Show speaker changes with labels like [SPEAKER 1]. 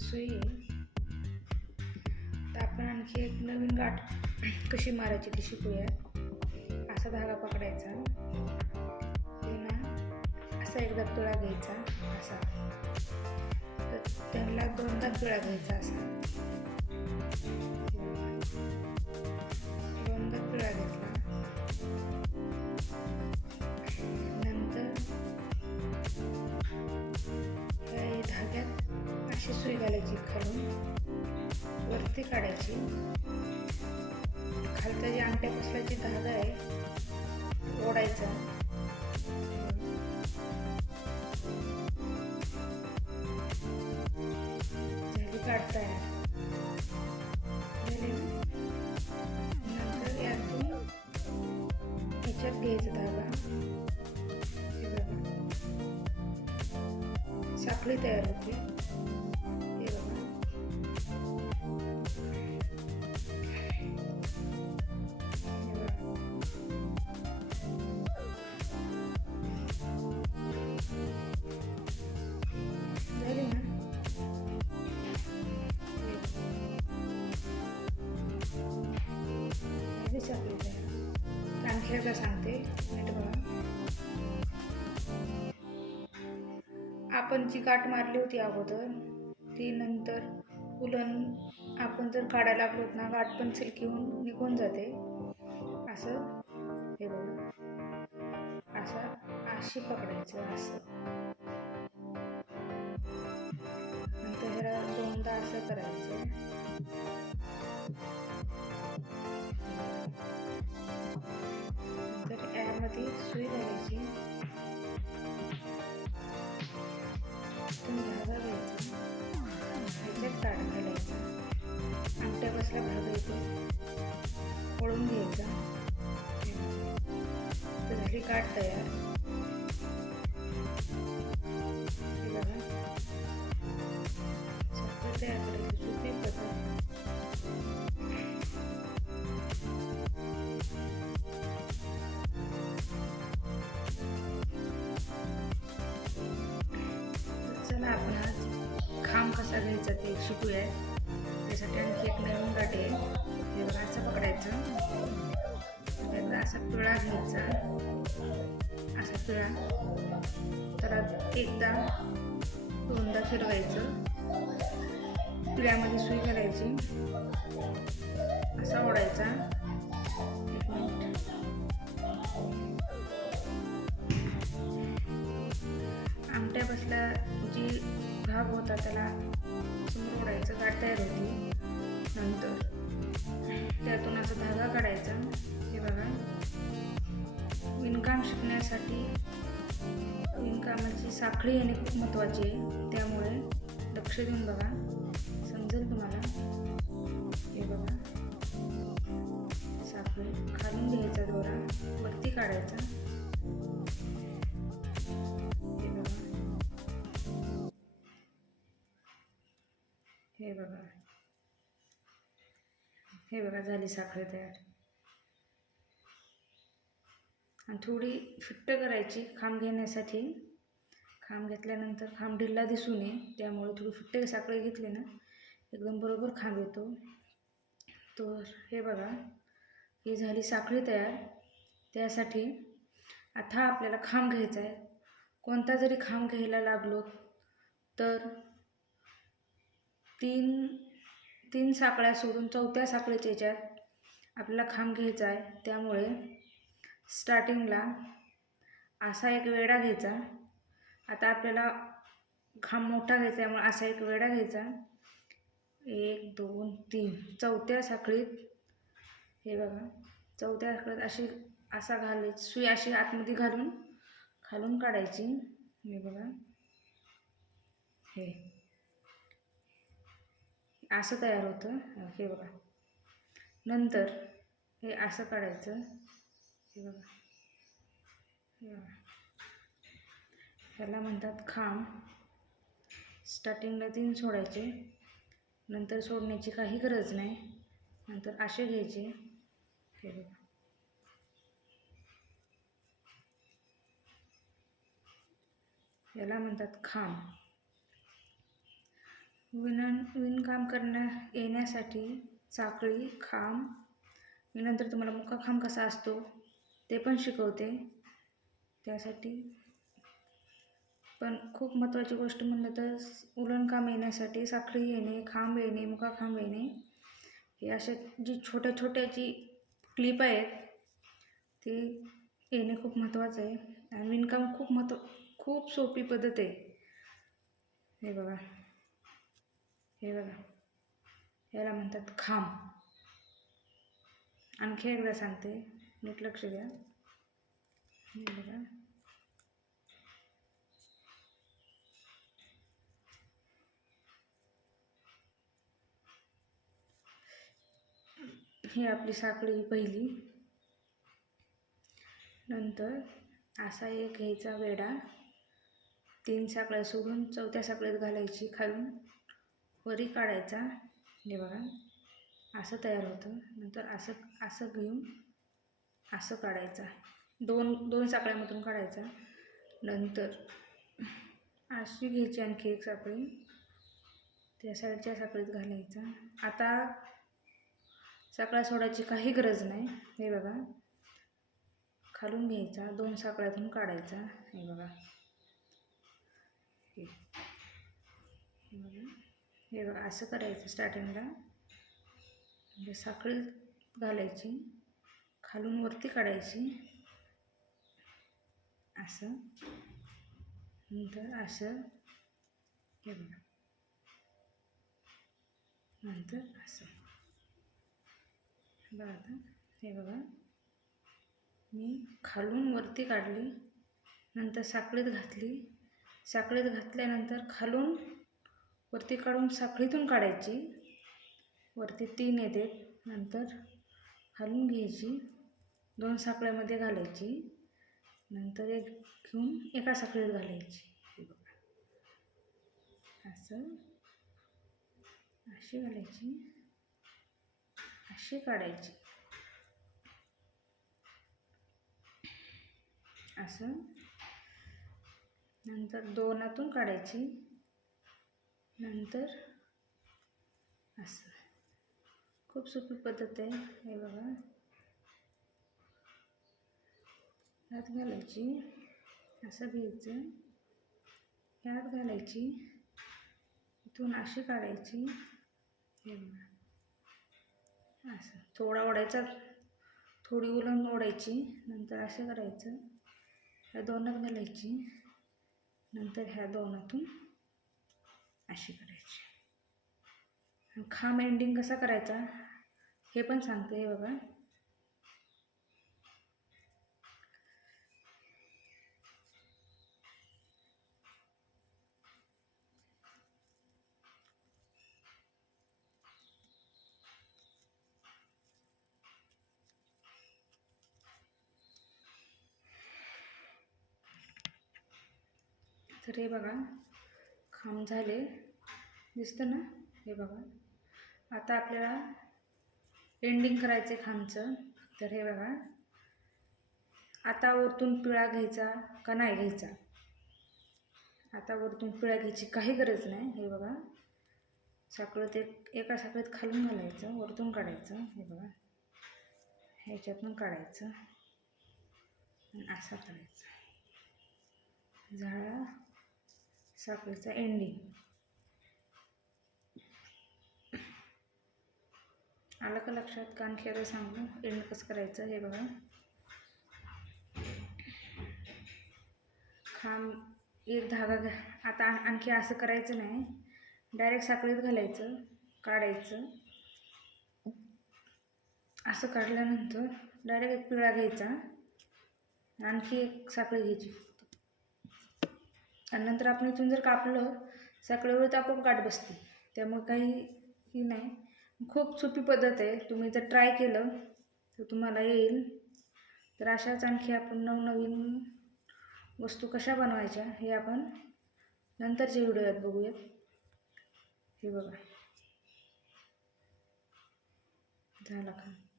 [SPEAKER 1] सुई आहे तर आपण आणखी एक नवीन गाठ कशी मारायची ती शिकूया. असा धागा पकडायचा. ना असा एकदा तुळा घ्यायचा असा. तर त्यांना दोनदा तुळा घ्यायचा असा. धाग्यात घालायची खालून वरती काढायची. खालचा जे अंगठ्या पसल्याची धागा आहे ओढायचा. झाली काढता नंतर यातून ह्याच्यात घ्यायचा धागा. साखळी तयार होते. झाली साखळी आणखी एकदा सांगते. नीट बघा आपण जी गाठ मारली होती अगोदर ती नंतर उलन आपण जर काढायला लागलो ना गाठ पण सिल्की होऊन निघून जाते. असं हे बघा. असं अशी पकडायचं असं. नंतर ह्याला दोनदा असं करायचं. नंतर सुई घालायची धागा घ्यायचा. ह्याच्यात काढ घालायचा. अंगठ्या बसला भाग येतो पळून घ्यायचा. तर झाली काठ तयार. बघा. तयार ना आपण आज खांब कसा घ्यायचा ते शिकूया. त्यासाठी आणखी एक नवीन गाठ आहे. हे बघा असं पकडायचं. त्याचा असा पिळा घ्यायचा. असा पिळा. तर एकदा दोनदा फिरवायचं. पिळ्यामध्ये सुई घालायची. असा ओढायचा. एक मिनिट. आमट्या बसला जी भाग होता त्याला समोर ओढायचं गाठ तयार होती. नंतर त्यातून असा धागा काढायचा. हे बघा. विणकाम शिकण्यासाठी विणकामाची साखळी येणे खूप महत्त्वाची आहे. त्यामुळे लक्ष देऊन बघा. हे बघा. हे बघा झाली साखळी तयार. आणि थोडी फिट्ट करायची खांब घेण्यासाठी. खांब घेतल्यानंतर खांब ढिल्ला दिसू नये त्यामुळे थोडी फिट्ट साखळी घेतली ना एकदम बरोबर खांब येतो. तर हे बघा ही झाली साखळी तयार. त्यासाठी आता आपल्याला खांब घ्यायचा आहे. कोणता जरी खांब घ्यायला लागलो तर तीन तीन साखळ्या सोडून चौथ्या साखळीच्या याच्यात आपल्याला खांब घ्यायचा आहे. त्यामुळे स्टार्टिंगला असा एक वेढा घ्यायचा. आता आपल्याला खांब मोठा घ्यायचा त्यामुळे असा एक वेढा घ्यायचा. एक दोन तीन. चौथ्या साखळीत हे बघा. चौथ्या साखळीत अशी असा घालायची सुई अशी आतमध्ये घालून खालून काढायची. हे बघा. हे. असं तयार होतं. हे बघा. नंतर हे असं काढायचं. हे बघा. हे बघा. ह्याला म्हणतात खांब. स्टार्टिंगला तीन सोडायचे. नंतर सोडण्याची काही गरज नाही. नंतर असे घ्यायचे. हे बघा. याला म्हणतात खांब. विणण विणकाम करण्या येण्यासाठी साखळी खांब. मी नंतर तुम्हाला मुक्का खांब कसा असतो ते पण शिकवते. त्यासाठी पण खूप महत्त्वाची गोष्ट म्हणलं तर उलणकाम येण्यासाठी साखळी येणे खांब येणे मुका खांब येणे. हे अशा जी छोट्या छोट्या जी क्लिप आहेत ते येणे खूप महत्त्वाचं आहे. आणि विणकाम खूप महत्त्व खूप सोपी पद्धत आहे. हे बघा. हे बघा. याला म्हणतात खांब. आणखी एकदा सांगते. नीट लक्ष द्या. हे बघा. ही आपली साखळी पहिली. नंतर असा एक घ्यायचा वेडा. तीन साखळ्या सोडून चौथ्या साखळीत घालायची खालून. वरी काढायचा. हे बघा. असं तयार होतं. नंतर असं असं घेऊन असं काढायचा. दोन दोन साखळ्यामधून काढायचा. नंतर अशी घ्यायची आणखी एक साखळी. त्या साईडच्या साखळीत घालायचा. आता साखळा सोडायची काही गरज नाही. हे बघा. खालून घ्यायचा. दोन साखळ्यातून काढायचा. हे बघा. हे. बघा. हे बघा असं करायचं स्टार्टिंगला म्हणजे साखळी घालायची खालून वरती काढायची. असं. नंतर असं. हे बघा. नंतर असं. बघा आता. हे बघा. मी खालून वरती काढली नंतर साखळीत घातली. साखळीत घातल्यानंतर खालून वरती काढून साखळीतून काढायची. वरती तीन येते. नंतर खालून घ्यायची. दोन साखळ्यामध्ये घालायची. नंतर एक घेऊन एका साखळीत घालायची. बघा. असं. अशी घालायची. अशी काढायची. असं. नंतर दोनातून काढायची. नंतर असं. खूप सोपी पद्धत आहे हे बघा. ह्यात घालायची असं घ्यायचं. ह्यात घालायची इथून अशी काढायची. हे बघा. असं. थोडा ओढायचा थोडी उलण ओढायची नंतर असं करायचं. ह्या दोनात घालायची. नंतर ह्या दोनातून अशी करायची. खांब एंडिंग कसा करायचा? हे पण सांगते हे बघा. तर हे बघा. खांब झाले. दिसतं ना? हे बघा. आता आपल्याला एंडिंग करायचे खांबचं. तर हे बघा. आता वरतून पिळा घ्यायचा का नाही घ्यायचा? आता वरतून पिळा घ्यायची काही गरज नाही. हे बघा. साखळं ते एका साखळीत खालून घालायचं वरतून काढायचं. हे बघा. ह्याच्यातून काढायचं. आणि असा करायचा. झाडा साखळीचा एंडिंग आलं का लक्षात? का आणखी आता सांगू. एंड कसं करायचं? हे बघा. खांब एक धागा घ्या आता आणखी असं करायचं नाही. डायरेक्ट साखळीत घालायचं काढायचं. असं काढल्यानंतर डायरेक्ट एक पिळा घ्यायचा. आणखी एक साखळी घ्यायची. आणि नंतर आपण इथून जर कापलं साखळीवर तर आपोआप गाठ बसते. त्यामुळे काही ही नाही. खूप सोपी पद्धत आहे. तुम्ही जर ट्राय केलं तर तुम्हाला येईल. तर अशाच आणखी आपण नवनवीन वस्तू कशा बनवायच्या हे आपण नंतरच्या व्हिडिओत बघूयात. हे बघा. झालं का